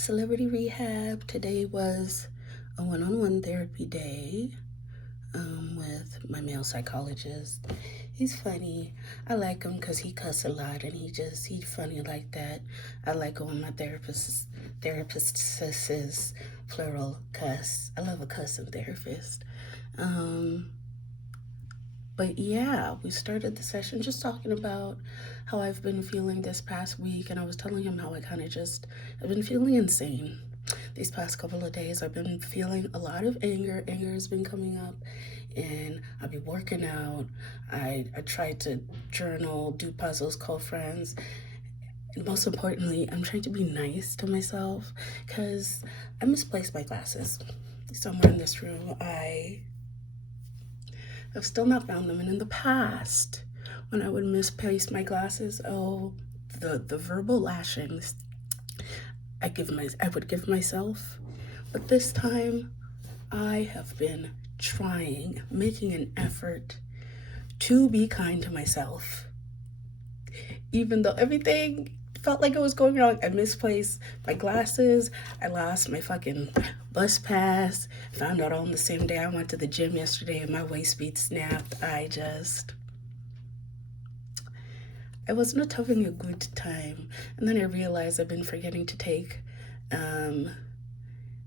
Celebrity Rehab. Today was a one-on-one therapy day with my male psychologist. He's funny. I like him because he cuss a lot and he's funny like that. I like it when my therapist says plural cuss. I love a cussing therapist. Um, but yeah, we started the session just talking about how I've been feeling this past week, and I was telling him how I've been feeling insane. These past couple of days, I've been feeling a lot of anger. Anger has been coming up, and I'll be working out. I tried to journal, do puzzles, call friends. And most importantly, I'm trying to be nice to myself because I misplaced my glasses. Somewhere in this room, I've still not found them. And in the past, when I would misplace my glasses, oh, the verbal lashings I would give myself. But this time, I have been making an effort to be kind to myself. Even though everything felt like it was going wrong, I misplaced my glasses, I lost my fucking bus pass, found out on the same day I went to the gym yesterday and my waist bead snapped. I was not having a good time. And then I realized I've been forgetting to take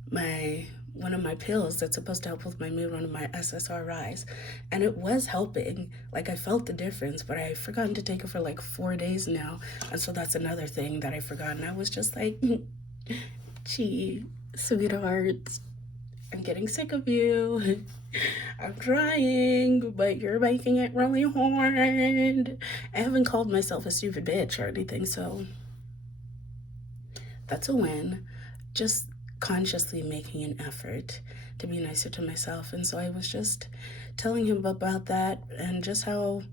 my one of my pills that's supposed to help with my mood, one of my SSRIs. And it was helping. Like, I felt the difference, but I've forgotten to take it for like 4 days now. And so that's another thing that I forgot. And I was just like, gee, sweetheart, I'm getting sick of you. I'm trying, but you're making it really hard. I haven't called myself a stupid bitch or anything, so that's a win. Just consciously making an effort to be nicer to myself. And so I was just telling him about that and just how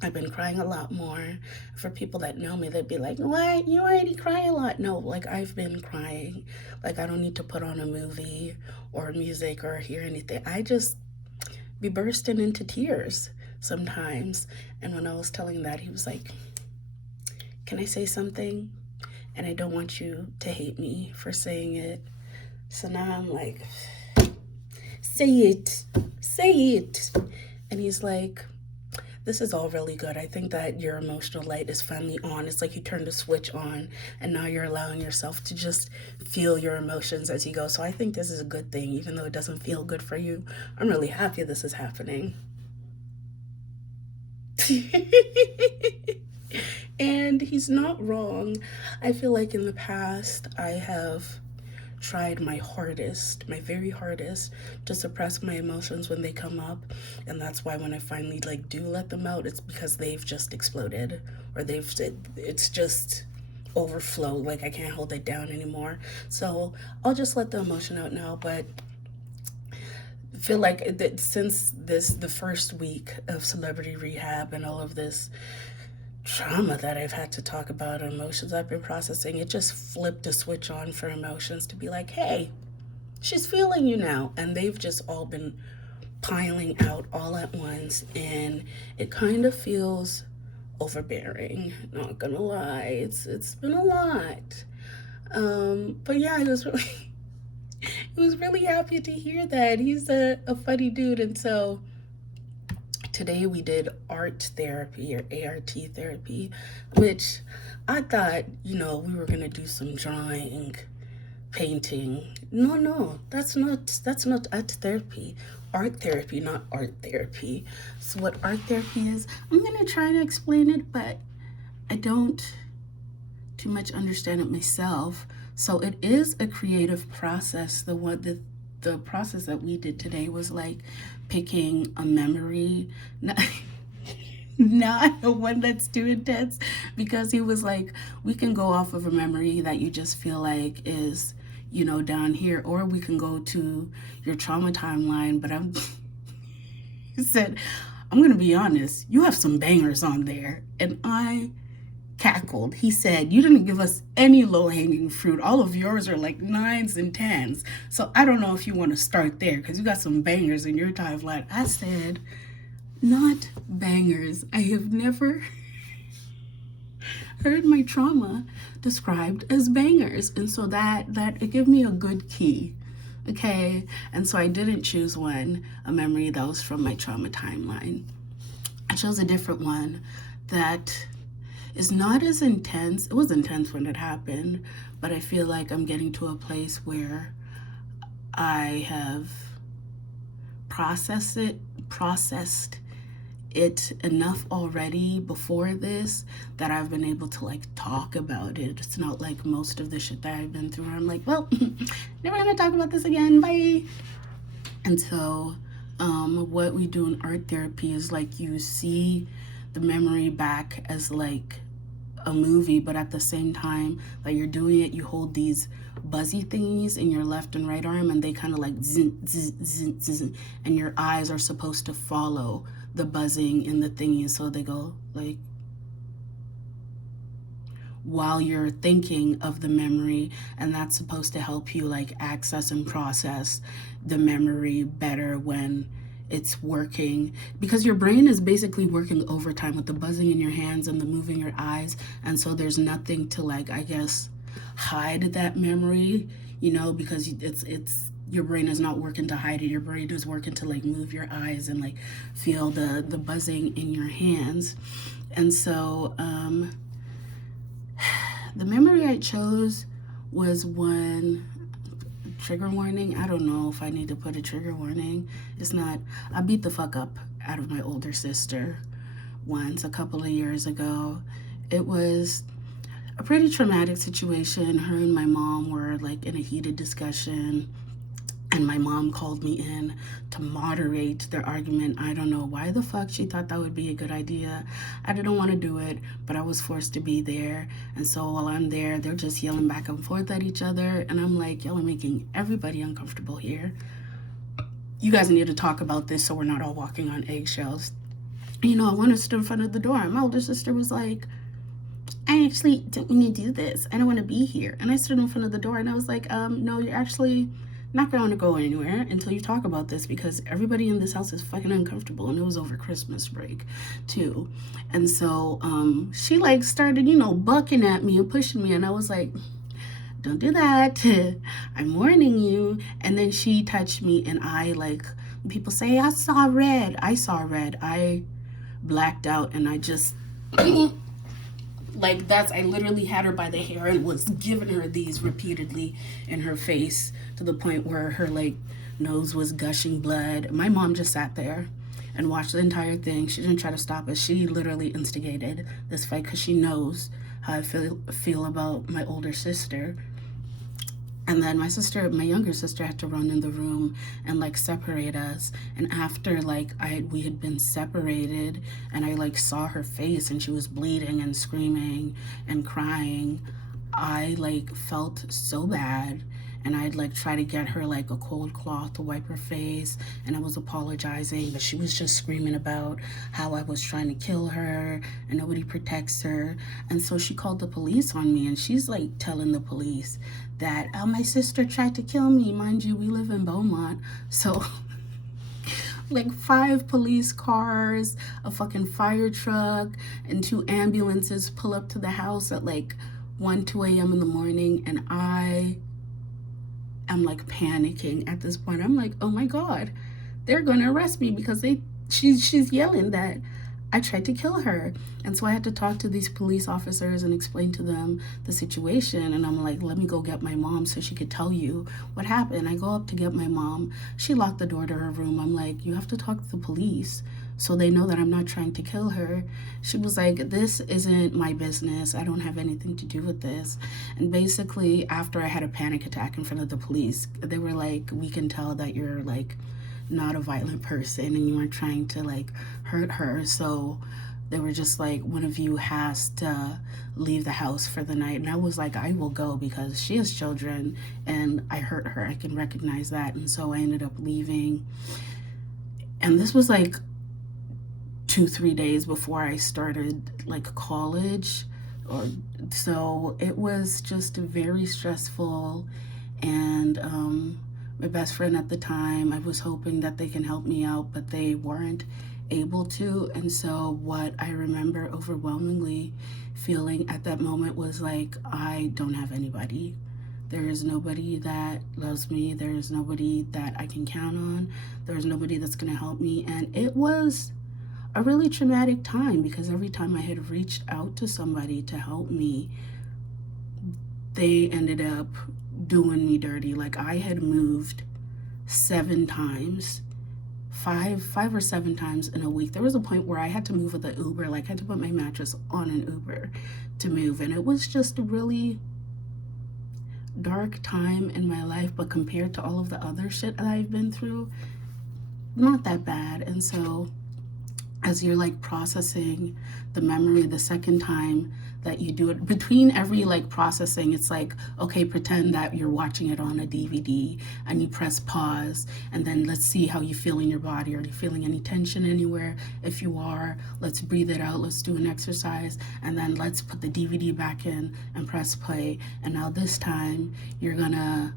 I've been crying a lot more. For people that know me, they'd be like, what? You already cry a lot. No, like, I've been crying. Like, I don't need to put on a movie or music or hear anything. I just be bursting into tears sometimes. And when I was telling that, he was like, can I say something? And I don't want you to hate me for saying it. So now I'm like, say it. And he's like, this is all really good. I think that your emotional light is finally on. It's like you turned a switch on and now you're allowing yourself to just feel your emotions as you go. So I think this is a good thing, even though it doesn't feel good for you. I'm really happy this is happening. And he's not wrong. I feel like in the past I have tried my hardest, my very hardest, to suppress my emotions when they come up. And that's why when I finally do let them out, it's because they've just exploded, or it's just overflow. Like, I can't hold it down anymore. So I'll just let the emotion out now. But I feel like since the first week of Celebrity Rehab and all of this trauma that I've had to talk about, emotions I've been processing, it just flipped a switch on for emotions to be like, hey, she's feeling you now. And they've just all been piling out all at once. And it kind of feels overbearing. Not gonna lie, it's been a lot. But yeah, he was really happy to hear that. He's a funny dude. And so today we did art therapy, or ART therapy, which I thought, we were gonna do some drawing, painting. No, that's not art therapy. Art therapy, not art therapy. So what art therapy is, I'm gonna try to explain it, but I don't too much understand it myself. So it is a creative process. The process that we did today was like picking a memory, not one that's too intense, because he was like, we can go off of a memory that you just feel like is, down here, or we can go to your trauma timeline. But he said, I'm gonna be honest, you have some bangers on there. And I cackled. He said, you didn't give us any low-hanging fruit. All of yours are like 9s and 10s. So I don't know if you want to start there, because you got some bangers in your timeline. I said, not bangers. I have never heard my trauma described as bangers. And so that it gave me a good key. Okay. And so I didn't choose a memory that was from my trauma timeline. I chose a different one that is not as intense. It was intense when it happened, but I feel like I'm getting to a place where I have processed it enough already before this that I've been able to like talk about it. It's not like most of the shit that I've been through where I'm like, well, never gonna talk about this again, bye. And so what we do in art therapy is like you see the memory back as like a movie, but at the same time that you're doing it, you hold these buzzy thingies in your left and right arm, and they kind of like zin, zin, zin, zin, and your eyes are supposed to follow the buzzing in the thingy, so they go like while you're thinking of the memory, and that's supposed to help you like access and process the memory better when it's working, because your brain is basically working overtime with the buzzing in your hands and the moving your eyes, and so there's nothing to like, I guess, hide that memory, because it's your brain is not working to hide it. Your brain is working to like move your eyes and like feel the buzzing in your hands. And so the memory I chose was one. Trigger warning. I don't know if I need to put a trigger warning. It's not. I beat the fuck up out of my older sister once a couple of years ago. It was a pretty traumatic situation. Her and my mom were like in a heated discussion, and my mom called me in to moderate their argument. I don't know why the fuck she thought that would be a good idea. I didn't want to do it, but I was forced to be there. And so while I'm there, they're just yelling back and forth at each other. And I'm like, y'all are making everybody uncomfortable here. You guys need to talk about this so we're not all walking on eggshells. I wanted to stand in front of the door. My older sister was like, I actually didn't want to do this. I don't want to be here. And I stood in front of the door and I was like, no, you're actually not going to go anywhere until you talk about this, because everybody in this house is fucking uncomfortable. And it was over Christmas break too. And so she like started, bucking at me and pushing me. And I was like, don't do that. I'm warning you. And then she touched me, and I like, people say, I saw red. I blacked out, and I just like I literally had her by the hair and was giving her these repeatedly in her face, to the point where her like nose was gushing blood. My mom just sat there and watched the entire thing. She didn't try to stop us. She literally instigated this fight because she knows how I feel about my older sister. And then my younger sister had to run in the room and like separate us. And after like we had been separated, and I like saw her face and she was bleeding and screaming and crying, I like felt so bad. And I'd like try to get her like a cold cloth to wipe her face, and I was apologizing, but she was just screaming about how I was trying to kill her and nobody protects her. And so she called the police on me, and she's like telling the police that my sister tried to kill me. Mind you, we live in Beaumont, so like 5 police cars, a fucking fire truck, and 2 ambulances pull up to the house at like 2 a.m. in the morning, and I'm like panicking at this point. I'm like, oh my God, they're gonna arrest me because she's yelling that I tried to kill her. And so I had to talk to these police officers and explain to them the situation. And I'm like, let me go get my mom so she could tell you what happened. I go up to get my mom. She locked the door to her room. I'm like, you have to talk to the police so they know that I'm not trying to kill her. She was like, this isn't my business. I don't have anything to do with this. And basically, after I had a panic attack in front of the police, they were like, we can tell that you're like not a violent person and you weren't trying to like hurt her. So they were just like, one of you has to leave the house for the night. And I was like, I will go because she has children and I hurt her. I can recognize that. And so I ended up leaving. And this was like 2-3 days before I started like college, so it was just very stressful. And my best friend at the time, I was hoping that they can help me out, but they weren't able to. And so what I remember overwhelmingly feeling at that moment was like, I don't have anybody. There is nobody that loves me. There is nobody that I can count on. There is nobody that's going to help me. And it was a really traumatic time because every time I had reached out to somebody to help me, they ended up doing me dirty. Like, I had moved 7 times, five or 7 times in a week. There was a point where I had to move with an Uber. Like, I had to put my mattress on an Uber to move. And it was just a really dark time in my life, but compared to all of the other shit that I've been through, not that bad. And so as you're like processing the memory the second time that you do it, between every like processing, it's like, okay, pretend that you're watching it on a DVD and you press pause, and then let's see how you feel in your body. Are you feeling any tension anywhere? If you are, let's breathe it out. Let's do an exercise, and then let's put the DVD back in and press play. And now this time you're gonna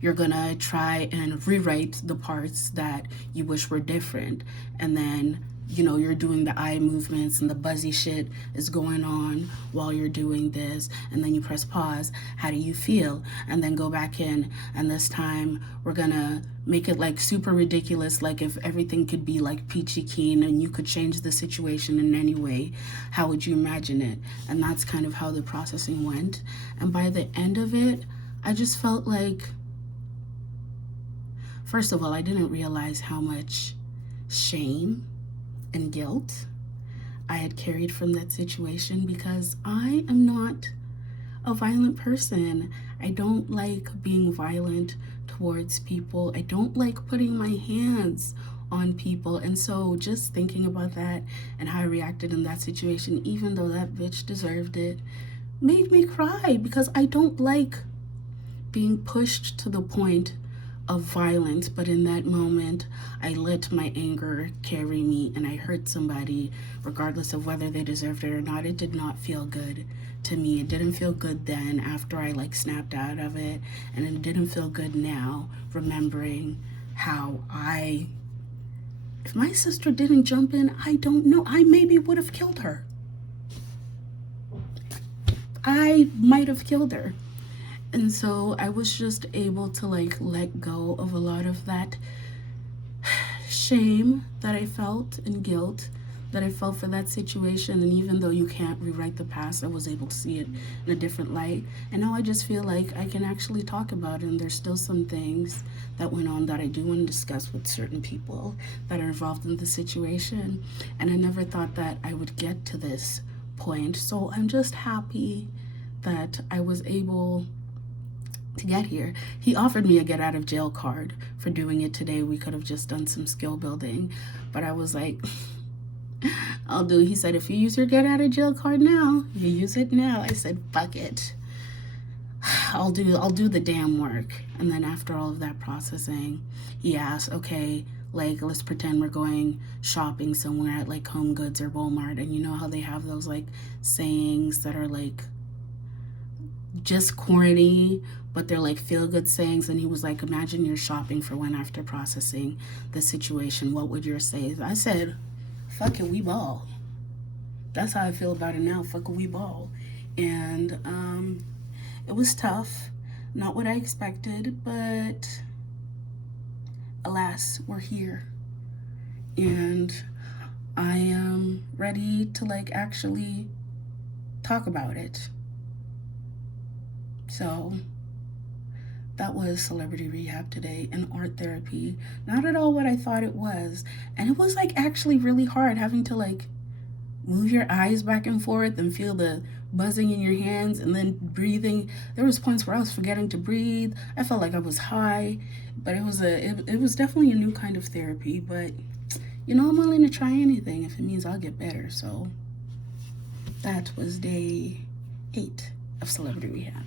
you're gonna try and rewrite the parts that you wish were different. And then, you know, you're doing the eye movements and the buzzy shit is going on while you're doing this. And then you press pause. How do you feel? And then go back in. And this time we're gonna make it like super ridiculous. Like, if everything could be like peachy keen and you could change the situation in any way, how would you imagine it? And that's kind of how the processing went. And by the end of it, I just felt like, first of all, I didn't realize how much shame and guilt I had carried from that situation, because I am not a violent person. I don't like being violent towards people. I don't like putting my hands on people. And so just thinking about that and how I reacted in that situation, even though that bitch deserved it, made me cry, because I don't like being pushed to the point of violence. But in that moment, I let my anger carry me and I hurt somebody, regardless of whether they deserved it or not. It did not feel good to me. It didn't feel good then after I like snapped out of it, and it didn't feel good now remembering how if my sister didn't jump in, I don't know, I maybe would have killed her. I might have killed her. And so I was just able to like let go of a lot of that shame that I felt and guilt that I felt for that situation. And even though you can't rewrite the past, I was able to see it in a different light. And now I just feel like I can actually talk about it. And there's still some things that went on that I do want to discuss with certain people that are involved in the situation. And I never thought that I would get to this point. So I'm just happy that I was able to get here. He offered me a get out of jail card for doing it today. We could have just done some skill building, but I was like, I'll do it. He said, if you use your get out of jail card now, you use it now. I said, fuck it. I'll do the damn work. And then after all of that processing, he asked, okay, like, let's pretend we're going shopping somewhere at like Home Goods or Walmart. And you know how they have those like sayings that are like just corny, but they're like feel-good sayings. And he was like, imagine you're shopping for one after processing the situation. What would yours say? I said, fuck it, we ball. That's how I feel about it now. Fuck it, we ball. And it was tough. Not what I expected, but alas, we're here. And I am ready to like actually talk about it. So that was Celebrity Rehab today, and art therapy. Not at all what I thought it was. And it was like actually really hard having to like move your eyes back and forth and feel the buzzing in your hands and then breathing. There was points where I was forgetting to breathe. I felt like I was high, but it was definitely a new kind of therapy. But you know, I'm willing to try anything if it means I'll get better. So that was day 8 of Celebrity Rehab.